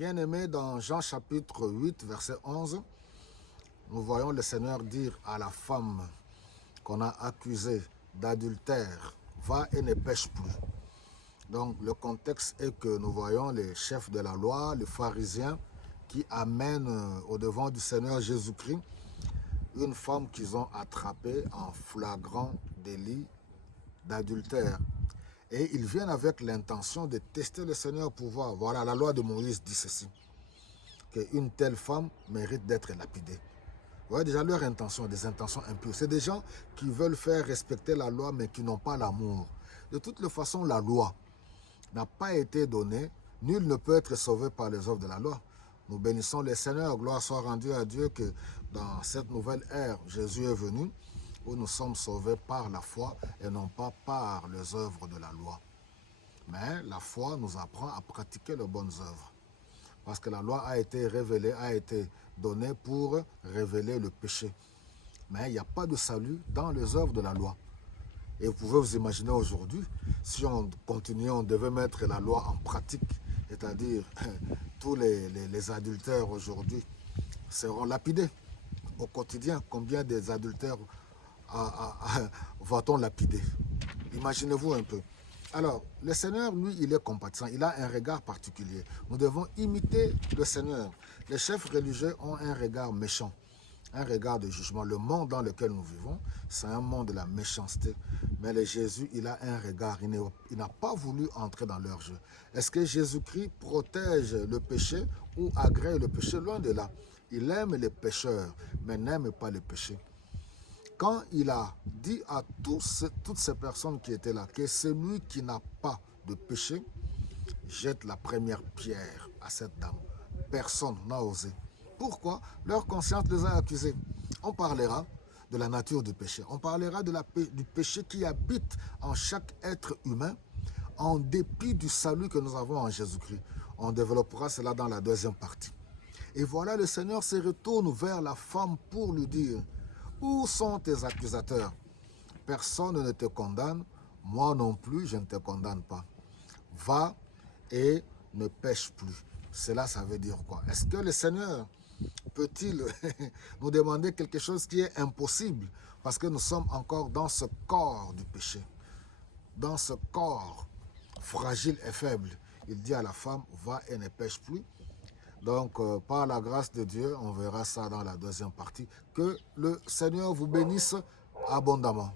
Bien-aimé, dans Jean chapitre 8, verset 11, nous voyons le Seigneur dire à la femme qu'on a accusée d'adultère, va et ne pêche plus. Donc le contexte est que nous voyons les chefs de la loi, les pharisiens, qui amènent au devant du Seigneur Jésus-Christ une femme qu'ils ont attrapée en flagrant délit d'adultère. Et ils viennent avec l'intention de tester le Seigneur pour voir. Voilà, la loi de Moïse dit ceci, qu'une telle femme mérite d'être lapidée. Vous voyez déjà leur intention, des intentions impures. C'est des gens qui veulent faire respecter la loi, mais qui n'ont pas l'amour. De toute façon, la loi n'a pas été donnée. Nul ne peut être sauvé par les œuvres de la loi. Nous bénissons le Seigneur, gloire soit rendue à Dieu que dans cette nouvelle ère, Jésus est venu, où nous sommes sauvés par la foi et non pas par les œuvres de la loi. Mais la foi nous apprend à pratiquer les bonnes œuvres. Parce que la loi a été révélée, a été donnée pour révéler le péché. Mais il n'y a pas de salut dans les œuvres de la loi. Et vous pouvez vous imaginer aujourd'hui, si on continuait, on devait mettre la loi en pratique, c'est-à-dire tous les adultères aujourd'hui seront lapidés au quotidien. Combien des adultères va-t-on lapider? Imaginez-vous un peu. Alors, le Seigneur, lui, il est compatissant. Il a un regard particulier. Nous devons imiter le Seigneur. Les chefs religieux ont un regard méchant, un regard de jugement. Le monde dans lequel nous vivons, c'est un monde de la méchanceté. Mais le Jésus, il a un regard. Il n'a pas voulu entrer dans leur jeu. Est-ce que Jésus-Christ protège le péché ou agrée le péché? Loin de là. Il aime les pécheurs, mais n'aime pas le péché. Quand il a dit à toutes ces personnes qui étaient là que celui qui n'a pas de péché jette la première pierre à cette dame. Personne n'a osé. Pourquoi? Leur conscience les a accusés. On parlera de la nature du péché. On parlera du péché qui habite en chaque être humain en dépit du salut que nous avons en Jésus-Christ. On développera cela dans la deuxième partie. Et voilà, le Seigneur se retourne vers la femme pour lui dire: où sont tes accusateurs? Personne ne te condamne, moi non plus, je ne te condamne pas. Va et ne pêche plus. Cela, ça veut dire quoi? Est-ce que le Seigneur peut-il nous demander quelque chose qui est impossible? Parce que nous sommes encore dans ce corps du péché, dans ce corps fragile et faible. Il dit à la femme, va et ne pêche plus. Donc, par la grâce de Dieu, on verra ça dans la deuxième partie. Que le Seigneur vous bénisse abondamment.